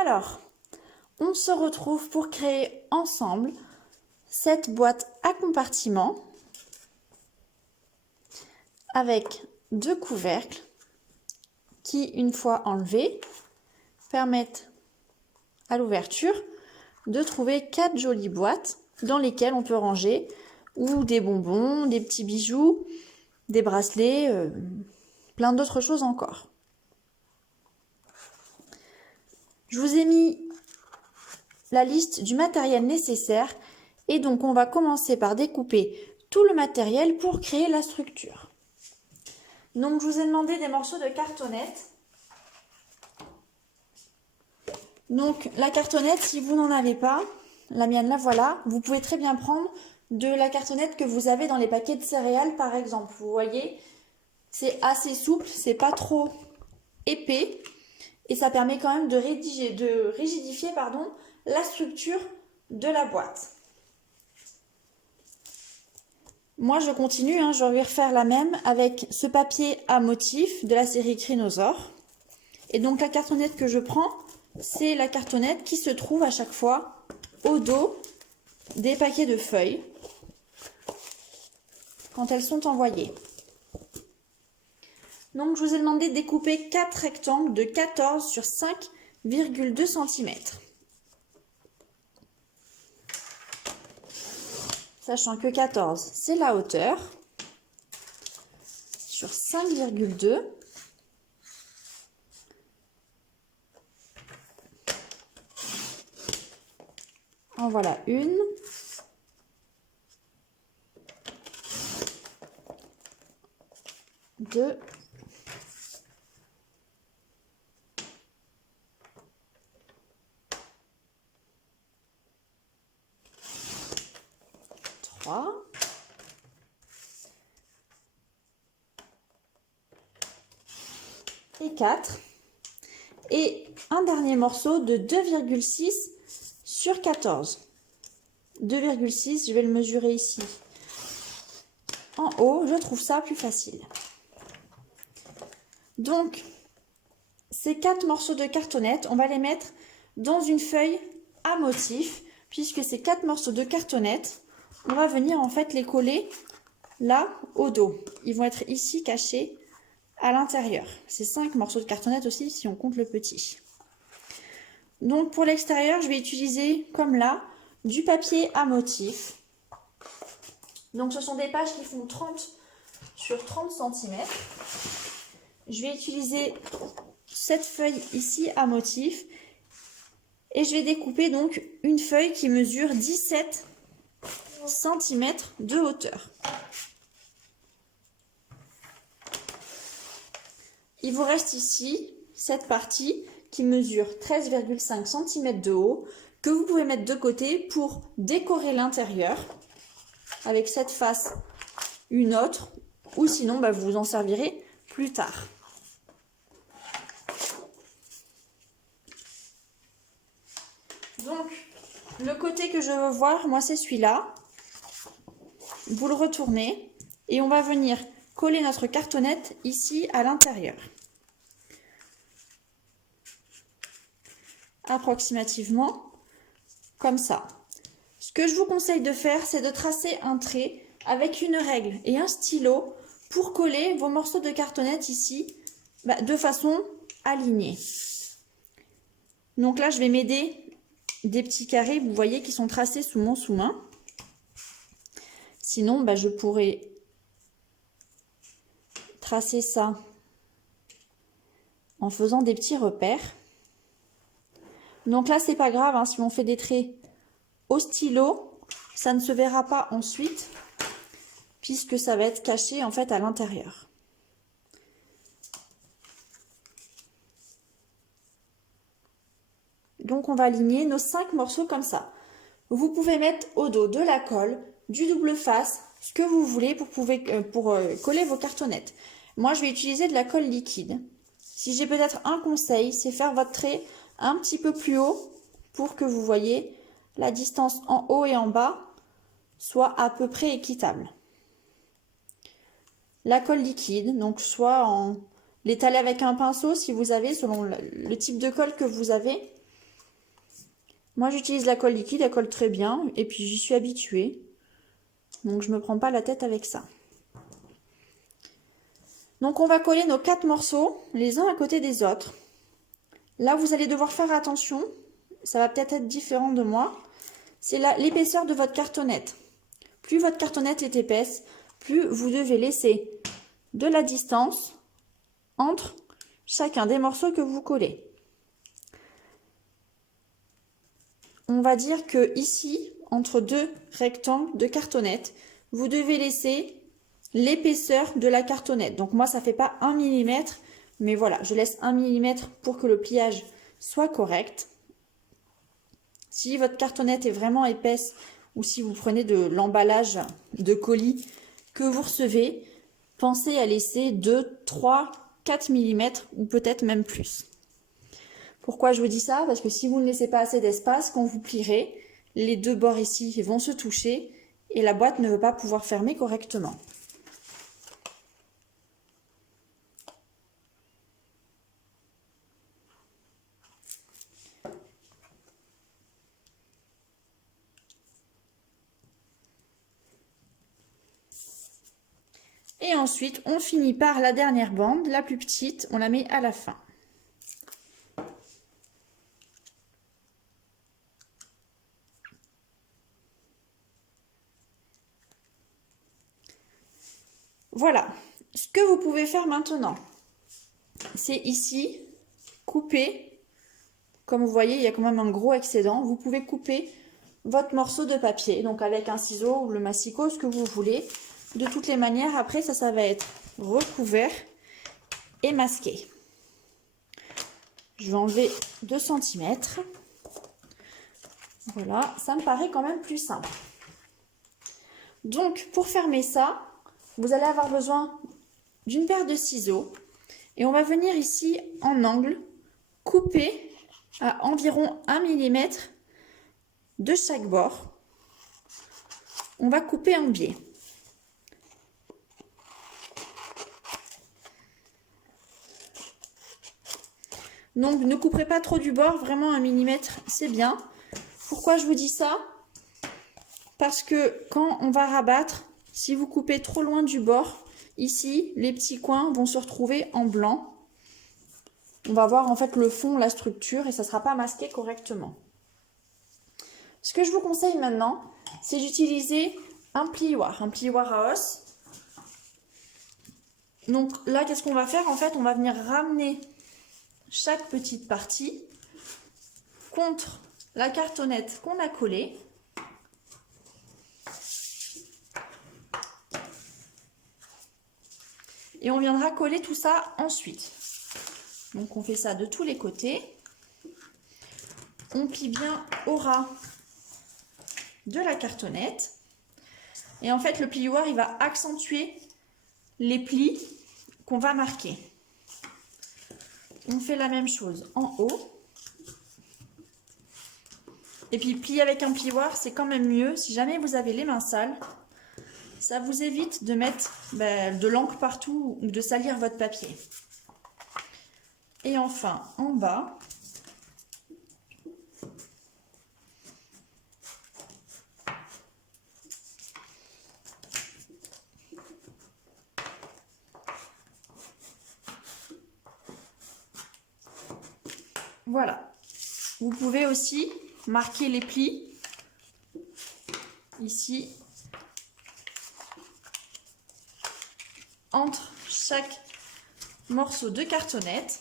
Alors, on se retrouve pour créer ensemble cette boîte à compartiments avec 2 couvercles qui, une fois enlevés, permettent à l'ouverture de trouver 4 jolies boîtes dans lesquelles on peut ranger ou des bonbons, des petits bijoux, des bracelets, plein d'autres choses encore. Je vous ai mis la liste du matériel nécessaire et donc on va commencer par découper tout le matériel pour créer la structure. Donc je vous ai demandé des morceaux de cartonnette. Donc la cartonnette, si vous n'en avez pas, la mienne la voilà, vous pouvez très bien prendre de la cartonnette que vous avez dans les paquets de céréales par exemple. Vous voyez, c'est assez souple, c'est pas trop épais et ça permet quand même de rigidifier la structure de la boîte. Moi je continue, je vais refaire la même avec ce papier à motif de la série Crinosaur. Et donc la cartonnette que je prends, c'est la cartonnette qui se trouve à chaque fois au dos des paquets de feuilles quand elles sont envoyées. Donc je vous ai demandé de découper 4 rectangles de 14 sur 5,2 cm. Sachant que 14 c'est la hauteur sur 5,2. En voilà une. Deux. Trois. Et 4. Et un dernier morceau de 2,6 sur 14. 2,6, je vais le mesurer ici. En haut, je trouve ça plus facile. Donc, ces 4 morceaux de cartonnette, on va les mettre dans une feuille à motif, puisque ces 4 morceaux de cartonnette, on va venir en fait les coller là au dos. Ils vont être ici cachés à l'intérieur. C'est 5 morceaux de cartonnette aussi si on compte le petit. Donc pour l'extérieur, je vais utiliser comme là du papier à motif. Donc ce sont des pages qui font 30 sur 30 cm. Je vais utiliser cette feuille ici à motif et je vais découper donc une feuille qui mesure 17 cm de hauteur. Il vous reste ici cette partie qui mesure 13,5 cm de haut que vous pouvez mettre de côté pour décorer l'intérieur avec cette face, une autre, ou sinon vous vous en servirez plus tard. Donc le côté que je veux voir, moi c'est celui-là. Vous le retournez et on va venir coller notre cartonnette ici à l'intérieur. Approximativement comme ça. Ce que je vous conseille de faire, c'est de tracer un trait avec une règle et un stylo pour coller vos morceaux de cartonnette ici de façon alignée. Donc là, je vais m'aider des petits carrés, vous voyez, qui sont tracés sous mon sous-main. Sinon, je pourrais tracer ça en faisant des petits repères. Donc là, c'est pas grave, si on fait des traits au stylo, ça ne se verra pas ensuite, puisque ça va être caché en fait à l'intérieur. Donc on va aligner nos 5 morceaux comme ça. Vous pouvez mettre au dos de la colle, du double face, ce que vous voulez pour coller vos cartonnettes. Moi, je vais utiliser de la colle liquide. Si j'ai peut-être un conseil, c'est faire votre trait un petit peu plus haut pour que vous voyez la distance en haut et en bas soit à peu près équitable. La colle liquide, donc soit l'étaler avec un pinceau si vous avez, selon le type de colle que vous avez, Moi, j'utilise la colle liquide, elle colle très bien. Et puis, j'y suis habituée. Donc, je ne me prends pas la tête avec ça. Donc, on va coller nos 4 morceaux, les uns à côté des autres. Là, vous allez devoir faire attention. Ça va peut-être être différent de moi. C'est l'épaisseur de votre cartonnette. Plus votre cartonnette est épaisse, plus vous devez laisser de la distance entre chacun des morceaux que vous collez. On va dire que ici, entre deux rectangles de cartonnette, vous devez laisser l'épaisseur de la cartonnette. Donc moi, ça fait pas 1 mm, mais voilà, je laisse 1 mm pour que le pliage soit correct. Si votre cartonnette est vraiment épaisse ou si vous prenez de l'emballage de colis que vous recevez, pensez à laisser 2, 3, 4 mm ou peut-être même plus. Pourquoi je vous dis ça? Parce que si vous ne laissez pas assez d'espace, quand vous plierez, les deux bords ici vont se toucher et la boîte ne va pas pouvoir fermer correctement. Et ensuite, on finit par la dernière bande, la plus petite, on la met à la fin. Voilà, ce que vous pouvez faire maintenant, c'est ici, couper, comme vous voyez, il y a quand même un gros excédent, vous pouvez couper votre morceau de papier, donc avec un ciseau ou le massicot, ce que vous voulez. De toutes les manières, après, ça va être recouvert et masqué. Je vais enlever 2 cm. Voilà, ça me paraît quand même plus simple. Donc, pour fermer ça, vous allez avoir besoin d'une paire de ciseaux. Et on va venir ici en angle, couper à environ 1 mm de chaque bord. On va couper en biais. Donc, ne couperez pas trop du bord, vraiment 1 mm, c'est bien. Pourquoi je vous dis ça? Parce que quand on va rabattre, si vous coupez trop loin du bord, ici, les petits coins vont se retrouver en blanc. On va voir en fait le fond, la structure, et ça ne sera pas masqué correctement. Ce que je vous conseille maintenant, c'est d'utiliser un plioir à os. Donc là, qu'est-ce qu'on va faire? En fait, on va venir ramener chaque petite partie contre la cartonnette qu'on a collée. Et on viendra coller tout ça ensuite. Donc on fait ça de tous les côtés. On plie bien au ras de la cartonnette. Et en fait, le plioir, il va accentuer les plis qu'on va marquer. On fait la même chose en haut. Et puis plier avec un plioir, c'est quand même mieux. Si jamais vous avez les mains sales, ça vous évite de mettre de l'encre partout ou de salir votre papier. Et enfin, en bas, voilà. Vous pouvez aussi marquer les plis ici entre chaque morceau de cartonnette.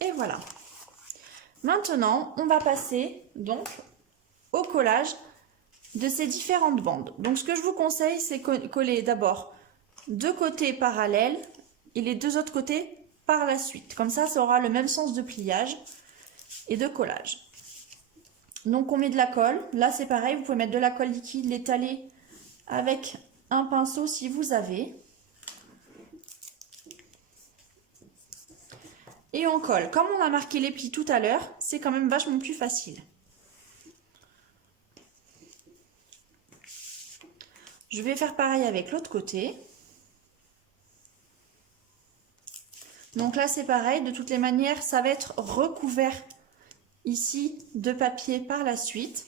Et voilà. Maintenant, on va passer donc au collage de ces différentes bandes. Donc ce que je vous conseille, c'est coller d'abord 2 côtés parallèles et les 2 autres côtés par la suite. Comme ça aura le même sens de pliage et de collage. Donc on met de la colle. Là c'est pareil, vous pouvez mettre de la colle liquide, l'étaler avec un pinceau si vous avez. Et on colle. Comme on a marqué les plis tout à l'heure, c'est quand même vachement plus facile. Je vais faire pareil avec l'autre côté. Donc là, c'est pareil. De toutes les manières, ça va être recouvert ici de papier par la suite.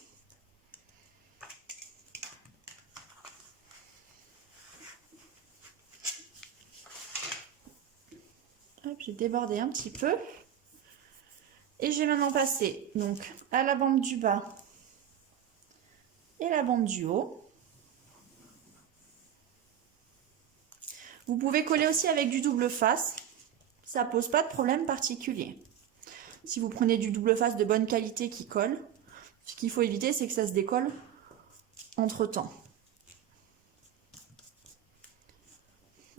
J'ai débordé un petit peu. Et je vais maintenant passer donc à la bande du bas et la bande du haut. Vous pouvez coller aussi avec du double face. Ça pose pas de problème particulier. Si vous prenez du double face de bonne qualité qui colle, ce qu'il faut éviter, c'est que ça se décolle entre-temps.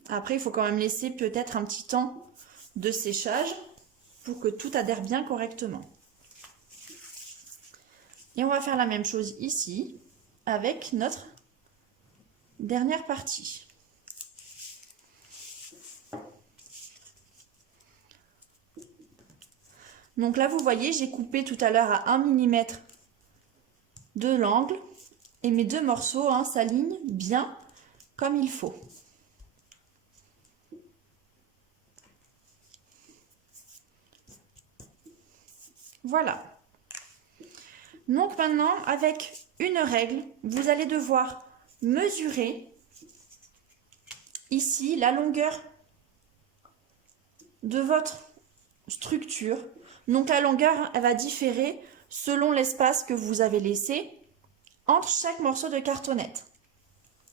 Après, il faut quand même laisser peut-être un petit temps de séchage pour que tout adhère bien correctement. Et on va faire la même chose ici avec notre dernière partie. Donc là, vous voyez, j'ai coupé tout à l'heure à 1 mm de l'angle et mes deux morceaux s'alignent bien comme il faut. Voilà. Donc maintenant, avec une règle, vous allez devoir mesurer ici la longueur de votre structure. Donc la longueur, elle va différer selon l'espace que vous avez laissé entre chaque morceau de cartonnette.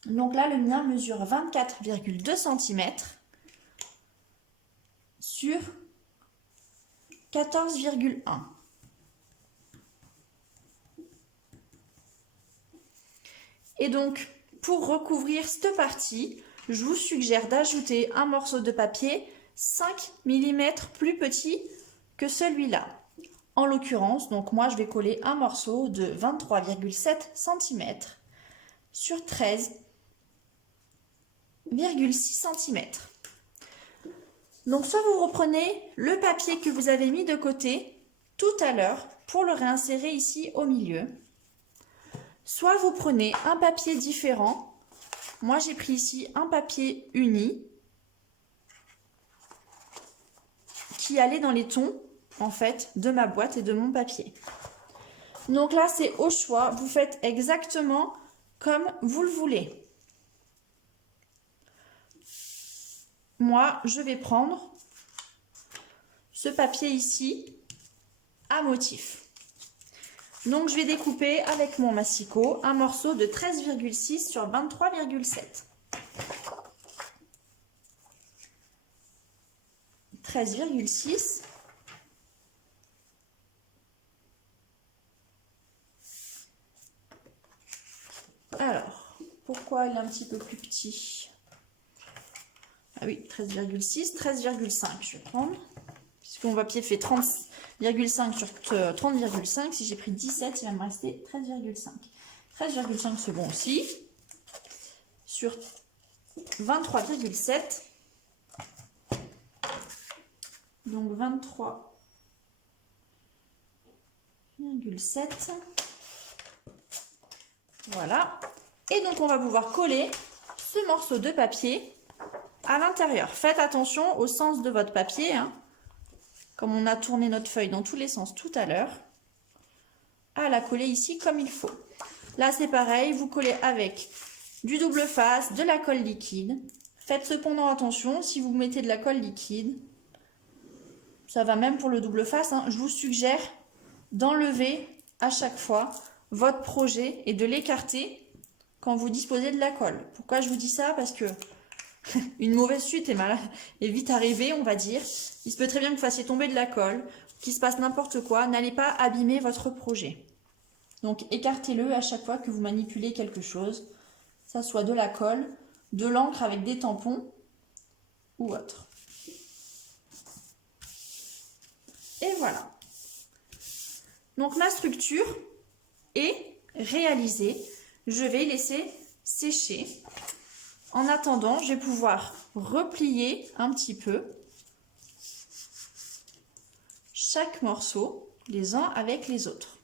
Donc là, le mien mesure 24,2 cm sur 14,1. Et donc, pour recouvrir cette partie, je vous suggère d'ajouter un morceau de papier 5 mm plus petit que celui-là. En l'occurrence, donc moi je vais coller un morceau de 23,7 cm sur 13,6 cm. Donc soit vous reprenez le papier que vous avez mis de côté tout à l'heure pour le réinsérer ici au milieu. Soit vous prenez un papier différent. Moi, j'ai pris ici un papier uni qui allait dans les tons, en fait, de ma boîte et de mon papier. Donc là, c'est au choix. Vous faites exactement comme vous le voulez. Moi, je vais prendre ce papier ici à motif. Donc, je vais découper avec mon massicot un morceau de 13,6 sur 23,7. 13,6. Alors, pourquoi il est un petit peu plus petit? Ah oui, 13,6, 13,5, je vais prendre. Puisque mon papier fait 30,5 sur 30,5. Si j'ai pris 17, il va me rester 13,5. 13,5 c'est bon aussi. Sur 23,7. Donc 23,7. Voilà. Et donc on va pouvoir coller ce morceau de papier à l'intérieur. Faites attention au sens de votre papier, comme on a tourné notre feuille dans tous les sens tout à l'heure, à la coller ici comme il faut. Là c'est pareil, vous collez avec du double face, de la colle liquide. Faites cependant attention, si vous mettez de la colle liquide, ça va même pour le double face, je vous suggère d'enlever à chaque fois votre projet et de l'écarter quand vous disposez de la colle. Pourquoi je vous dis ça? Parce que une mauvaise chute est vite arrivée, on va dire. Il se peut très bien que vous fassiez tomber de la colle, qu'il se passe n'importe quoi. N'allez pas abîmer votre projet. Donc écartez-le à chaque fois que vous manipulez quelque chose. Que ça soit de la colle, de l'encre avec des tampons ou autre. Et voilà. Donc ma structure est réalisée. Je vais laisser sécher. En attendant, je vais pouvoir replier un petit peu chaque morceau, les uns avec les autres.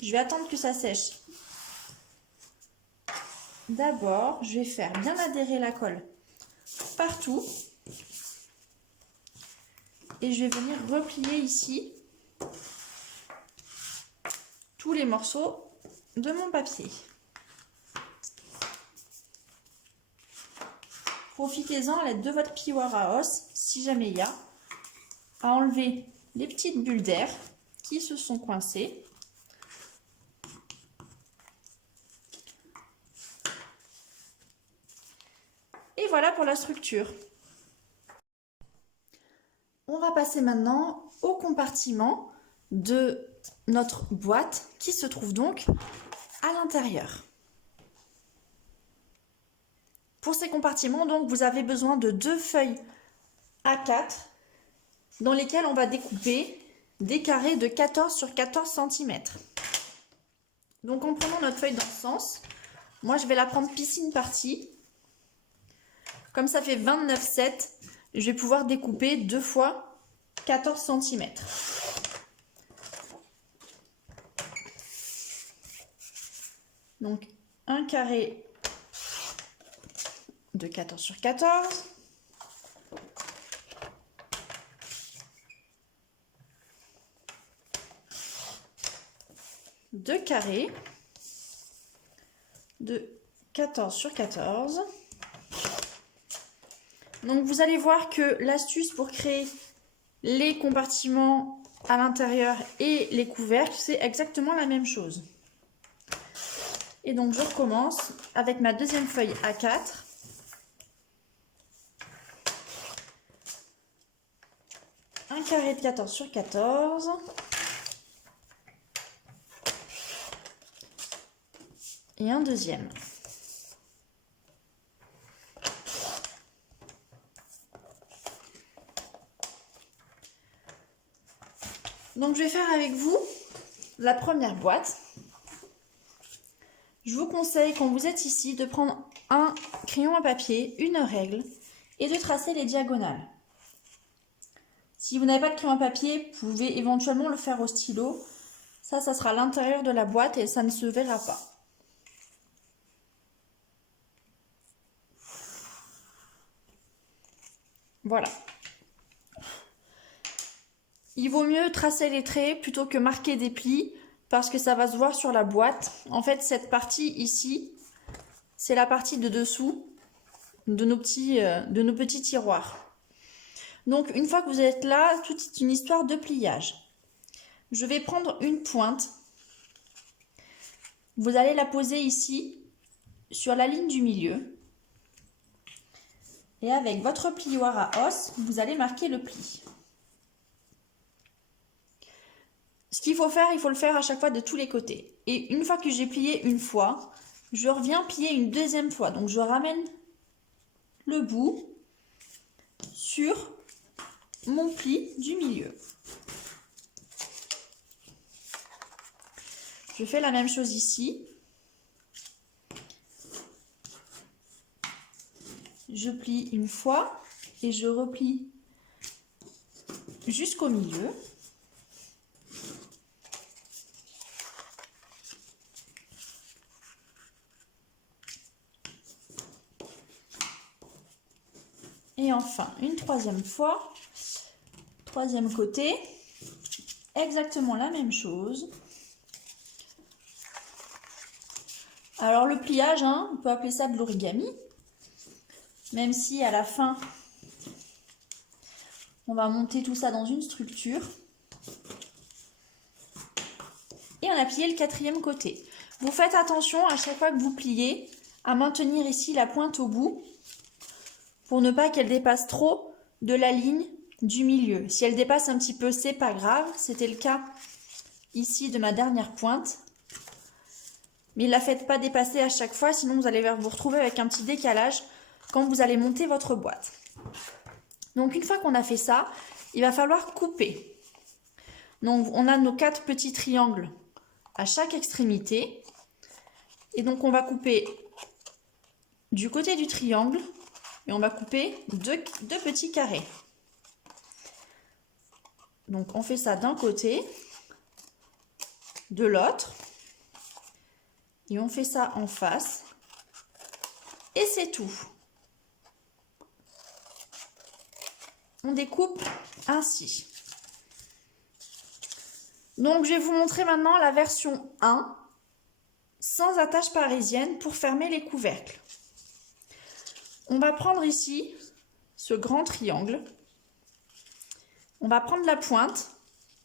Je vais attendre que ça sèche. D'abord, je vais faire bien adhérer la colle partout. et je vais venir replier ici tous les morceaux de mon papier. Profitez-en à l'aide de votre plioir à os, si jamais il y a, à enlever les petites bulles d'air qui se sont coincées. Et voilà pour la structure. On va passer maintenant au compartiment de notre boîte qui se trouve donc à l'intérieur. Pour ces compartiments, donc, vous avez besoin de 2 feuilles A4 dans lesquelles on va découper des carrés de 14 sur 14 cm. Donc en prenant notre feuille dans ce sens, moi je vais la prendre piscine partie. Comme ça fait 29,7, je vais pouvoir découper 2 fois 14 cm. Donc un carré de 14 sur 14. Deux carrés de 14 sur 14. Donc vous allez voir que l'astuce pour créer les compartiments à l'intérieur et les couvercles, c'est exactement la même chose. Et donc je recommence avec ma deuxième feuille A4. Un carré de 14 sur 14. Et un deuxième. Donc je vais faire avec vous la première boîte. Je vous conseille quand vous êtes ici de prendre un crayon à papier, une règle et de tracer les diagonales. Si vous n'avez pas de crayon à papier, vous pouvez éventuellement le faire au stylo. Ça sera l'intérieur de la boîte et ça ne se verra pas. Voilà. Il vaut mieux tracer les traits plutôt que marquer des plis parce que ça va se voir sur la boîte. En fait, cette partie ici, c'est la partie de dessous de nos petits tiroirs. Donc, une fois que vous êtes là, tout est une histoire de pliage. Je vais prendre une pointe. Vous allez la poser ici, sur la ligne du milieu. Et avec votre plioir à os, vous allez marquer le pli. Ce qu'il faut faire, il faut le faire à chaque fois de tous les côtés. Et une fois que j'ai plié une fois, je reviens plier une deuxième fois. Donc je ramène le bout sur mon pli du milieu. Je fais la même chose ici. Je plie une fois et je replie jusqu'au milieu. Et enfin, une troisième fois, troisième côté, exactement la même chose. Alors le pliage, on peut appeler ça de l'origami, même si à la fin, on va monter tout ça dans une structure. Et on a plié le quatrième côté. Vous faites attention à chaque fois que vous pliez à maintenir ici la pointe au bout pour ne pas qu'elle dépasse trop de la ligne du milieu. Si elle dépasse un petit peu, c'est pas grave. C'était le cas ici de ma dernière pointe. Mais ne la faites pas dépasser à chaque fois, sinon vous allez vous retrouver avec un petit décalage quand vous allez monter votre boîte. Donc une fois qu'on a fait ça, il va falloir couper. Donc on a nos 4 petits triangles à chaque extrémité. Et donc on va couper du côté du triangle et on va couper deux petits carrés. Donc on fait ça d'un côté, de l'autre, et on fait ça en face, et c'est tout. on découpe ainsi. Donc, je vais vous montrer maintenant la version 1, sans attache parisienne pour fermer les couvercles. On va prendre ici ce grand triangle. On va prendre la pointe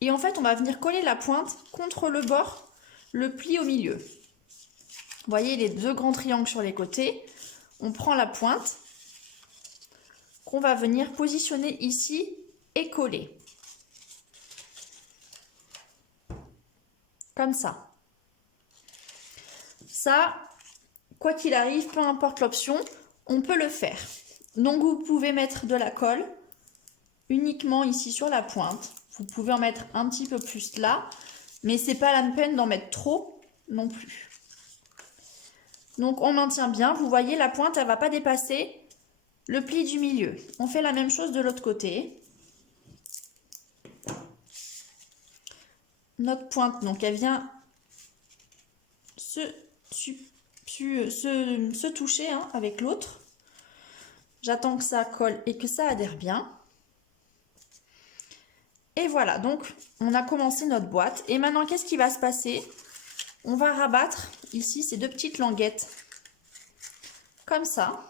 et en fait, on va venir coller la pointe contre le bord, le pli au milieu. Vous voyez les deux grands triangles sur les côtés. On prend la pointe qu'on va venir positionner ici et coller. Comme ça. Ça, quoi qu'il arrive, peu importe l'option, on peut le faire. Donc vous pouvez mettre de la colle uniquement ici sur la pointe. Vous pouvez en mettre un petit peu plus là, mais c'est pas la peine d'en mettre trop non plus. Donc on maintient bien, vous voyez la pointe elle va pas dépasser le pli du milieu. On fait la même chose de l'autre côté. Notre pointe, donc elle vient se toucher avec l'autre. J'attends que ça colle et que ça adhère bien. Et voilà, donc on a commencé notre boîte. Et maintenant, qu'est-ce qui va se passer? On va rabattre ici ces deux petites languettes comme ça.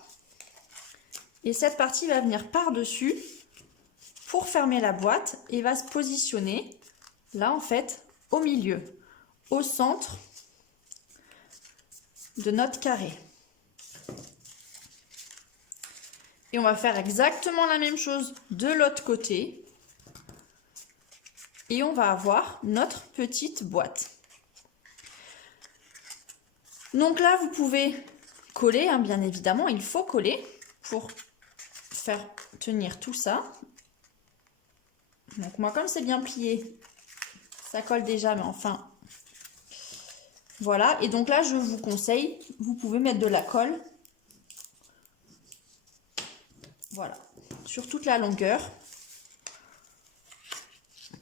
Et cette partie va venir par-dessus pour fermer la boîte et va se positionner là en fait au milieu, au centre de notre carré. Et on va faire exactement la même chose de l'autre côté. Et on va avoir notre petite boîte. Donc là, vous pouvez coller, bien évidemment, il faut coller pour faire tenir tout ça. Donc moi, comme c'est bien plié, ça colle déjà, mais enfin, voilà. Et donc là, je vous conseille, vous pouvez mettre de la colle. Voilà, sur toute la longueur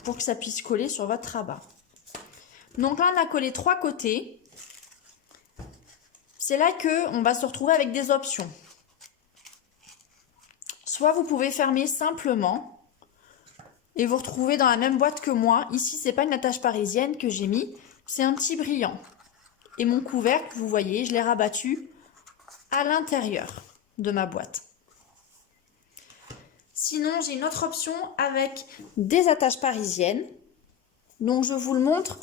pour que ça puisse coller sur votre rabat. Donc là, on a collé 3 côtés. C'est là qu'on va se retrouver avec des options. Soit vous pouvez fermer simplement et vous retrouvez dans la même boîte que moi. Ici, c'est pas une attache parisienne que j'ai mis, c'est un petit brillant. Et mon couvercle, vous voyez, je l'ai rabattu à l'intérieur de ma boîte. Sinon, j'ai une autre option avec des attaches parisiennes. Donc, je vous le montre.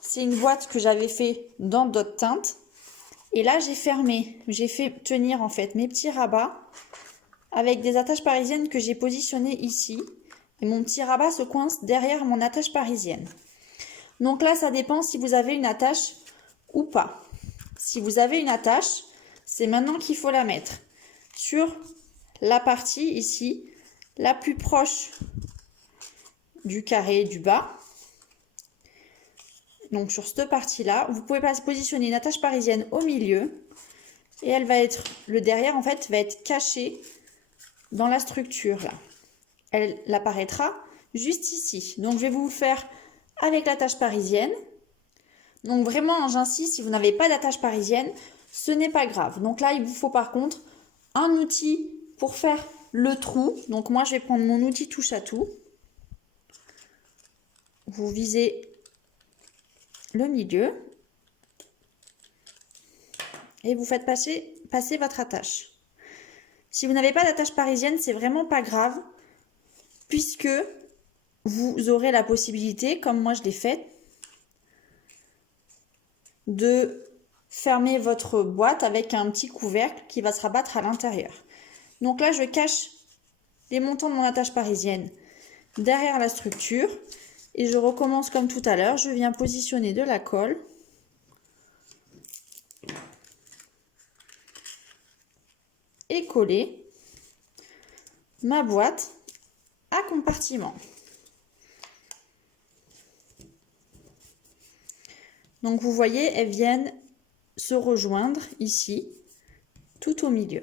C'est une boîte que j'avais fait dans d'autres teintes. Et là, j'ai fermé. J'ai fait tenir en fait mes petits rabats avec des attaches parisiennes que j'ai positionnées ici. Et mon petit rabat se coince derrière mon attache parisienne. Donc là, ça dépend si vous avez une attache ou pas. Si vous avez une attache, c'est maintenant qu'il faut la mettre sur la partie ici, la plus proche du carré du bas. Donc sur cette partie-là, vous pouvez positionner une attache parisienne au milieu et elle va être, le derrière en fait, va être caché dans la structure là. Elle apparaîtra juste ici. Donc je vais vous le faire avec l'attache parisienne. Donc vraiment, j'insiste, si vous n'avez pas d'attache parisienne, ce n'est pas grave. Donc là, il vous faut par contre un outil pour faire le trou. Donc moi, je vais prendre mon outil touche à tout. Vous visez le milieu et vous faites passer votre attache. Si vous n'avez pas d'attache parisienne, c'est vraiment pas grave puisque vous aurez la possibilité, comme moi je l'ai fait, de fermer votre boîte avec un petit couvercle qui va se rabattre à l'intérieur. Donc là, je cache les montants de mon attache parisienne derrière la structure et je recommence comme tout à l'heure. Je viens positionner de la colle et coller ma boîte à compartiment. Donc vous voyez, elles viennent se rejoindre ici, tout au milieu.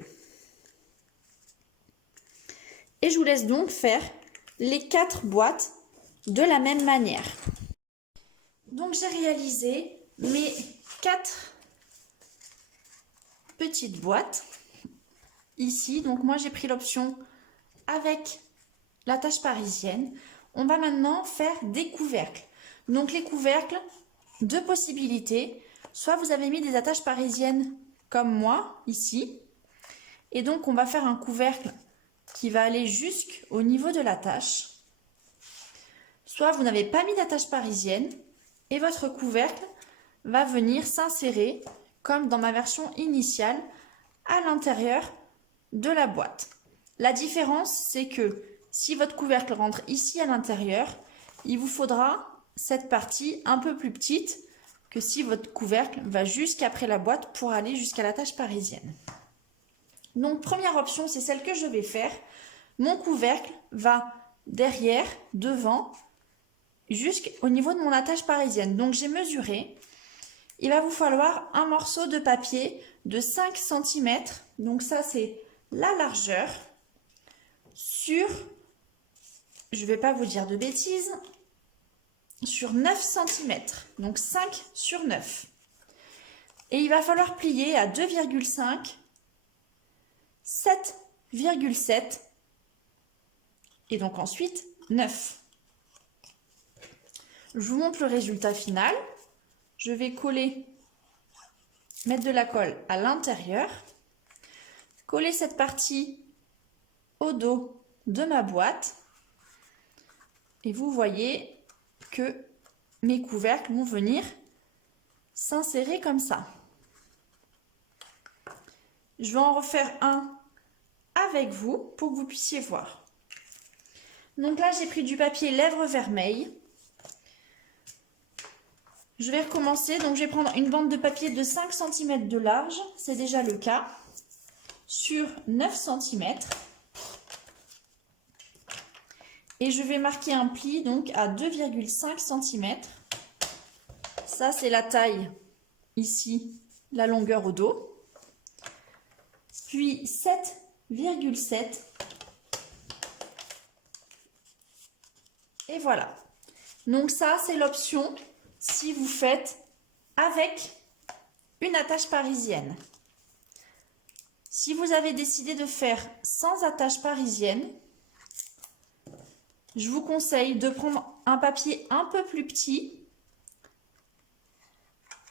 Et je vous laisse donc faire les 4 boîtes de la même manière. Donc j'ai réalisé mes 4 petites boîtes ici. Donc moi j'ai pris l'option avec l'attache parisienne, on va maintenant faire des couvercles. Donc les couvercles, deux possibilités. Soit vous avez mis des attaches parisiennes comme moi, ici. Et donc on va faire un couvercle qui va aller jusqu'au niveau de l'attache. Soit vous n'avez pas mis d'attache parisienne et votre couvercle va venir s'insérer, comme dans ma version initiale, à l'intérieur de la boîte. La différence, c'est que si votre couvercle rentre ici à l'intérieur, il vous faudra cette partie un peu plus petite que si votre couvercle va jusqu'après la boîte pour aller jusqu'à l'attache parisienne. Donc première option, c'est celle que je vais faire. Mon couvercle va derrière, devant, jusqu'au niveau de mon attache parisienne. Donc j'ai mesuré. Il va vous falloir un morceau de papier de 5 cm. Donc ça c'est la largeur sur, je ne vais pas vous dire de bêtises, sur 9 cm. Donc 5 sur 9. Et il va falloir plier à 2,5, 7,7 et donc ensuite 9. Je vous montre le résultat final. Je vais coller, mettre de la colle à l'intérieur, coller cette partie au dos de ma boîte et vous voyez que mes couvercles vont venir s'insérer comme ça. Je vais en refaire un avec vous pour que vous puissiez voir. Donc là, j'ai pris du papier lèvres vermeilles. Je vais recommencer, donc je vais prendre une bande de papier de 5 cm de large, c'est déjà le cas, sur 9 cm. Et je vais marquer un pli donc à 2,5 cm. Ça c'est la taille, ici, la longueur au dos. Puis 7,7. Et voilà. Donc ça c'est l'option si vous faites avec une attache parisienne. Si vous avez décidé de faire sans attache parisienne, je vous conseille de prendre un papier un peu plus petit,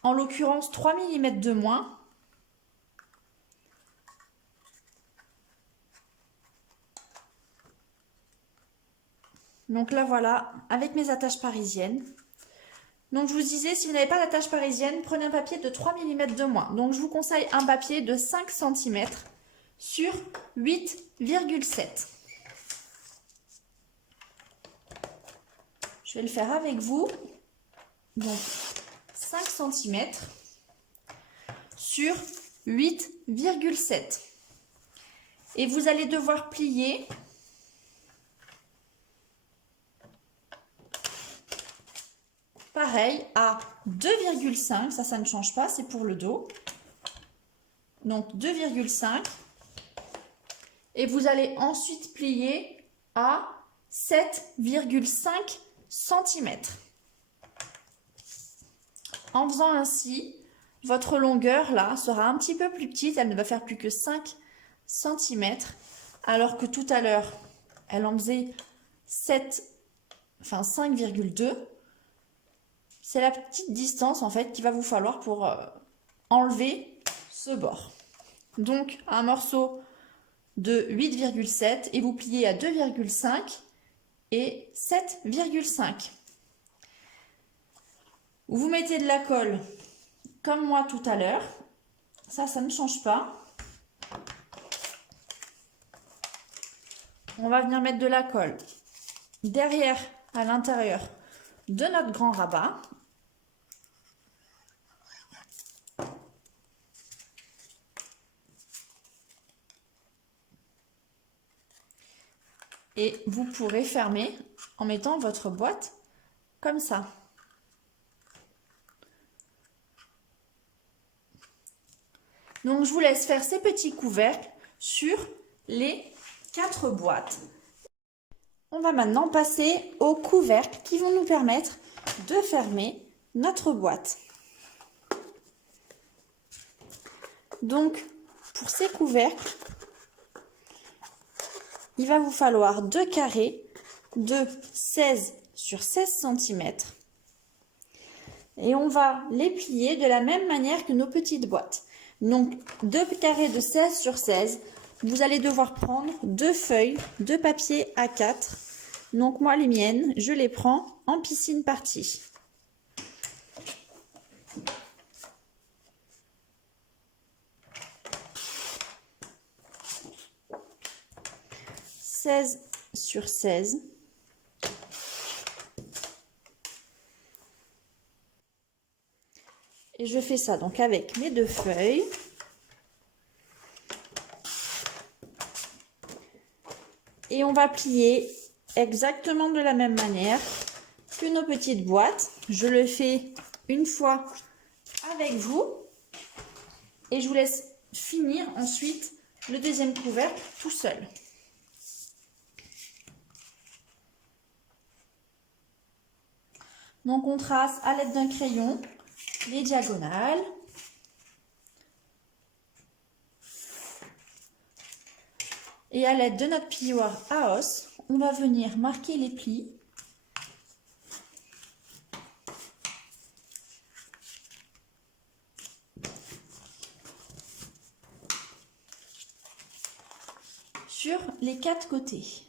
en l'occurrence 3 mm de moins. Donc là voilà, avec mes attaches parisiennes. Donc je vous disais, si vous n'avez pas d'attache parisienne, prenez un papier de 3 mm de moins. Donc je vous conseille un papier de 5 cm sur 8,7. Je vais le faire avec vous. Donc 5 cm sur 8,7. Et vous allez devoir plier pareil à 2,5, ça ne change pas, c'est pour le dos. Donc 2,5. Et vous allez ensuite plier à 7,5 cm. En faisant ainsi, votre longueur là sera un petit peu plus petite, elle ne va faire plus que 5 cm, alors que tout à l'heure, elle en faisait 5,2. C'est la petite distance en fait qu'il va vous falloir pour enlever ce bord. Donc un morceau de 8,7 et vous pliez à 2,5 et 7,5. Vous mettez de la colle comme moi tout à l'heure. Ça ne change pas. On va venir mettre de la colle derrière à l'intérieur de notre grand rabat. Et vous pourrez fermer en mettant votre boîte comme ça. Donc je vous laisse faire ces petits couvercles sur les 4 boîtes. On va maintenant passer aux couvercles qui vont nous permettre de fermer notre boîte. Donc pour ces couvercles, il va vous falloir 2 carrés de 16 sur 16 cm. Et on va les plier de la même manière que nos petites boîtes. Donc 2 carrés de 16 sur 16. Vous allez devoir prendre 2 feuilles de papier A4. Donc moi les miennes, je les prends en piscine partie. « 16 sur 16. Et je fais ça donc avec mes 2 feuilles. Et on va plier exactement de la même manière que nos petites boîtes. Je le fais une fois avec vous. Et je vous laisse finir ensuite le deuxième couvercle tout seul. Donc on trace à l'aide d'un crayon les diagonales. Et à l'aide de notre plioir à os, on va venir marquer les plis. Sur les 4 côtés.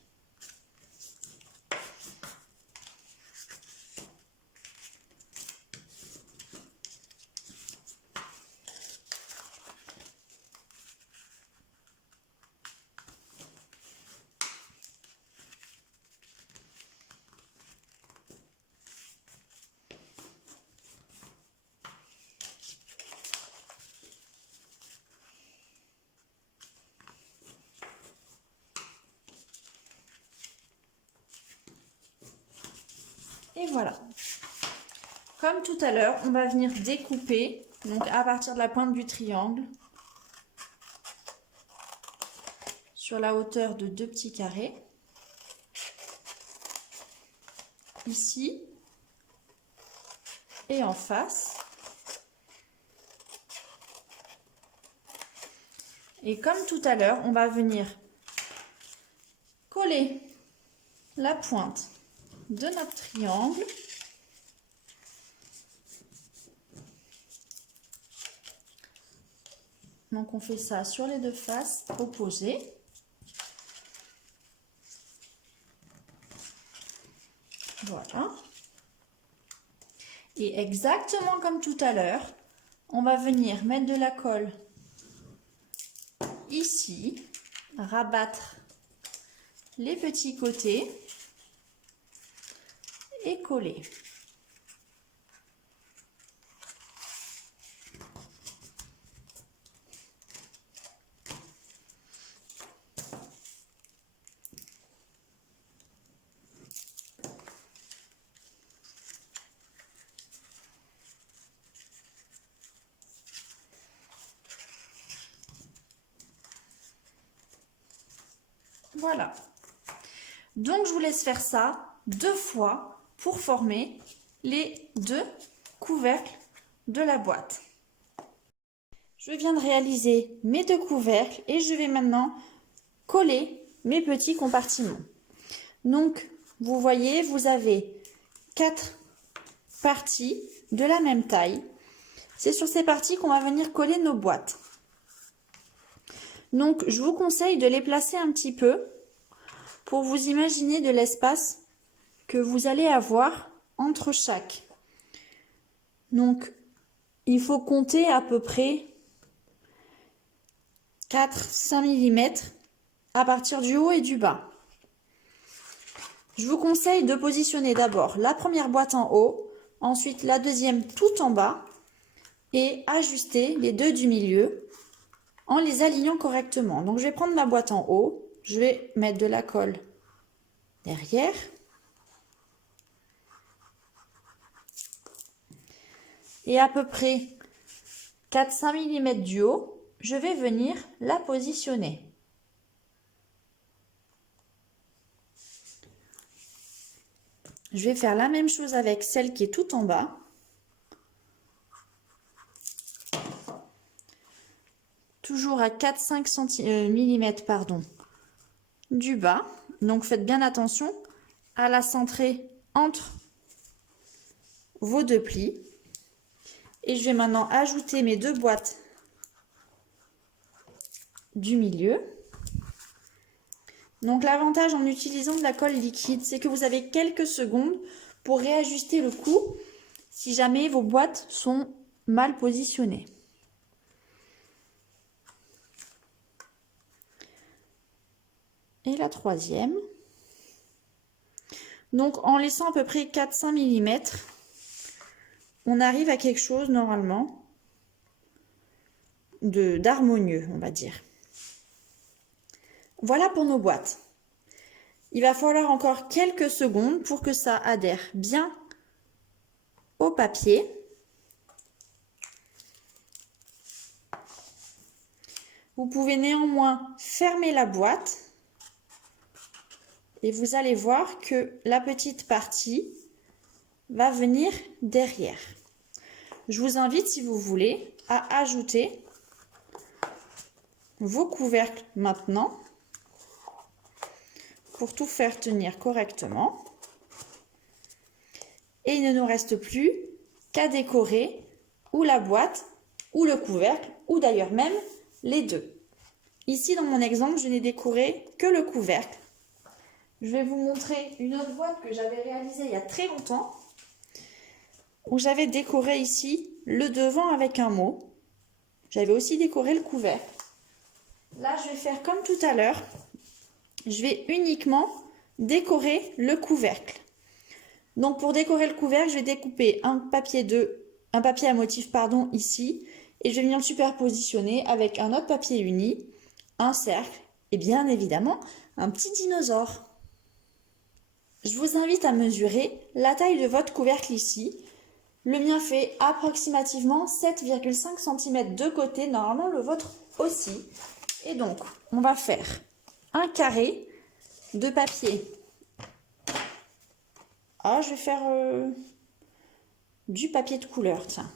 Et voilà. Comme tout à l'heure, on va venir découper donc à partir de la pointe du triangle sur la hauteur de 2 petits carrés. Ici et en face. Et comme tout à l'heure, on va venir coller la pointe de notre triangle donc on fait ça sur les 2 faces opposées. Voilà. Et exactement comme tout à l'heure, on va venir mettre de la colle ici, rabattre les petits côtés et coller. Voilà. Donc, je vous laisse faire ça 2 fois pour former les 2 couvercles de la boîte. Je viens de réaliser mes 2 couvercles et je vais maintenant coller mes petits compartiments. Donc, vous voyez, vous avez 4 parties de la même taille. C'est sur ces parties qu'on va venir coller nos boîtes. Donc, je vous conseille de les placer un petit peu pour vous imaginer de l'espace que vous allez avoir entre chaque. Donc, il faut compter à peu près 4-5 mm à partir du haut et du bas. Je vous conseille de positionner d'abord la première boîte en haut, ensuite la deuxième tout en bas et ajuster les 2 du milieu en les alignant correctement. Donc, je vais prendre ma boîte en haut, je vais mettre de la colle derrière. Et à peu près 4-5 mm du haut, je vais venir la positionner. Je vais faire la même chose avec celle qui est tout en bas. Toujours à 4-5 mm pardon, du bas. Donc faites bien attention à la centrer entre vos deux plis. Et je vais maintenant ajouter mes deux boîtes du milieu. Donc l'avantage en utilisant de la colle liquide, c'est que vous avez quelques secondes pour réajuster le coup si jamais vos boîtes sont mal positionnées. Et la troisième. Donc en laissant à peu près 4-5 mm, on arrive à quelque chose normalement d'harmonieux, on va dire. Voilà pour nos boîtes. Il va falloir encore quelques secondes pour que ça adhère bien au papier. Vous pouvez néanmoins fermer la boîte et vous allez voir que la petite partie va venir derrière. Je vous invite, si vous voulez, à ajouter vos couvercles maintenant pour tout faire tenir correctement. Et il ne nous reste plus qu'à décorer ou la boîte ou le couvercle, ou d'ailleurs même les deux. Ici, dans mon exemple, je n'ai décoré que le couvercle. Je vais vous montrer une autre boîte que j'avais réalisée il y a très longtemps, où j'avais décoré ici le devant avec un mot. J'avais aussi décoré le couvercle. Là, je vais faire comme tout à l'heure. Je vais uniquement décorer le couvercle. Donc pour décorer le couvercle, je vais découper un papier à motif ici, et je vais venir le superpositionner avec un autre papier uni, un cercle et bien évidemment un petit dinosaure. Je vous invite à mesurer la taille de votre couvercle ici. Le mien fait approximativement 7,5 cm de côté, normalement le vôtre aussi. Et donc, on va faire un carré de papier. Ah, je vais faire du papier de couleur, tiens.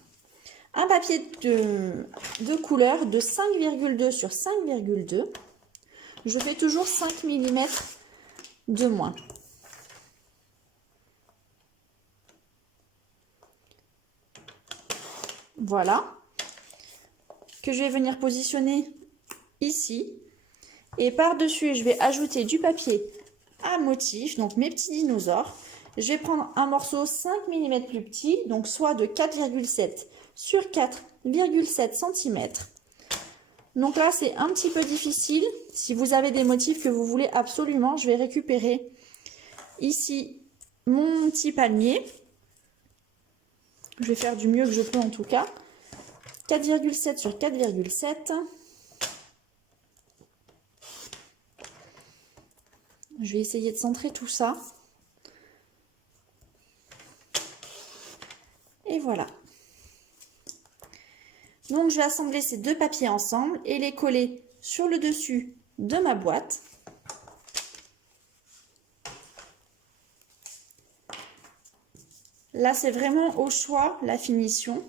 Un papier de couleur de 5,2 sur 5,2. Je fais toujours 5 mm de moins. Voilà. Que je vais venir positionner ici. Et par-dessus, je vais ajouter du papier à motif, donc mes petits dinosaures. Je vais prendre un morceau 5 mm plus petit, donc soit de 4,7 sur 4,7 cm. Donc là, c'est un petit peu difficile. Si vous avez des motifs que vous voulez absolument, je vais récupérer ici mon petit palmier. Je vais faire du mieux que je peux en tout cas. 4,7 sur 4,7. Je vais essayer de centrer tout ça. Et voilà. Donc je vais assembler ces deux papiers ensemble et les coller sur le dessus de ma boîte. Là, c'est vraiment au choix la finition.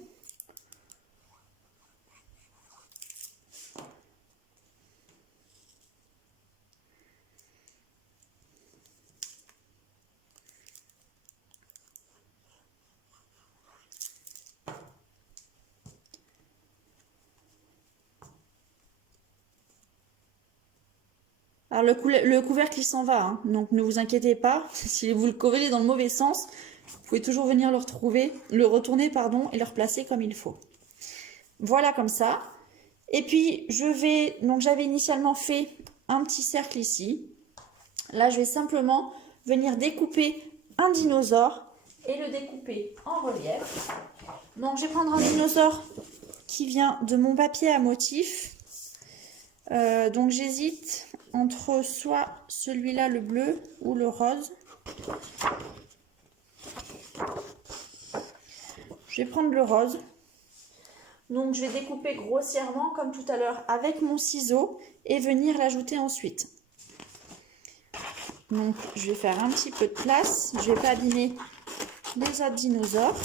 Alors le couvercle il s'en va, hein, donc ne vous inquiétez pas, si vous le collez dans le mauvais sens, vous pouvez toujours venir le retourner et le replacer comme il faut. Voilà comme ça. Et puis j'avais initialement fait un petit cercle ici. Là je vais simplement venir découper un dinosaure et le découper en relief. Donc je vais prendre un dinosaure qui vient de mon papier à motif. Donc j'hésite entre soit celui-là le bleu ou le rose. Je vais prendre le rose. Donc je vais découper grossièrement comme tout à l'heure avec mon ciseau et venir l'ajouter ensuite. Donc je vais faire un petit peu de place. Je ne vais pas abîmer les autres dinosaures.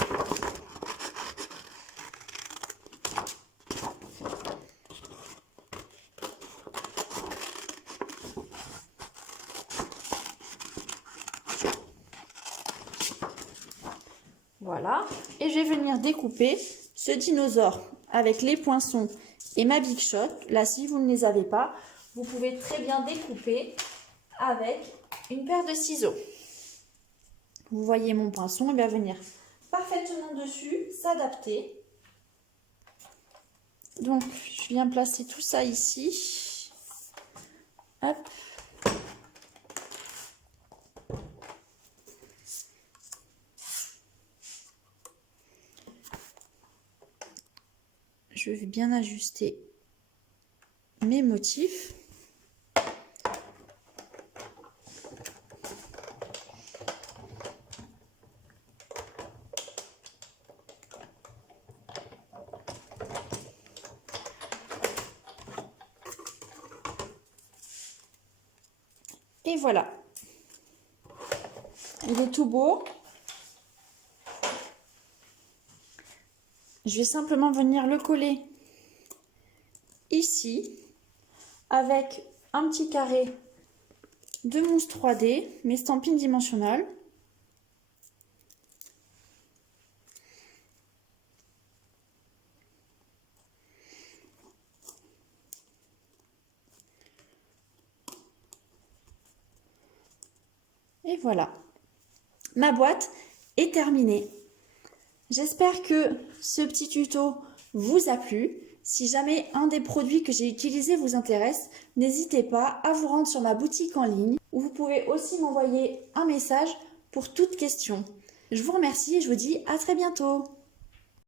Voilà. Et je vais venir découper ce dinosaure avec les poinçons et ma Big Shot. Là, si vous ne les avez pas, vous pouvez très bien découper avec une paire de ciseaux. Vous voyez mon poinçon, il va venir parfaitement dessus, s'adapter. Donc, je viens placer tout ça ici. Hop. Je vais bien ajuster mes motifs. Et voilà. Il est tout beau. Je vais simplement venir le coller ici avec un petit carré de mousse 3D, mes stampines dimensionnelles. Et voilà, ma boîte est terminée. J'espère que ce petit tuto vous a plu. Si jamais un des produits que j'ai utilisés vous intéresse, n'hésitez pas à vous rendre sur ma boutique en ligne où vous pouvez aussi m'envoyer un message pour toute question. Je vous remercie et je vous dis à très bientôt.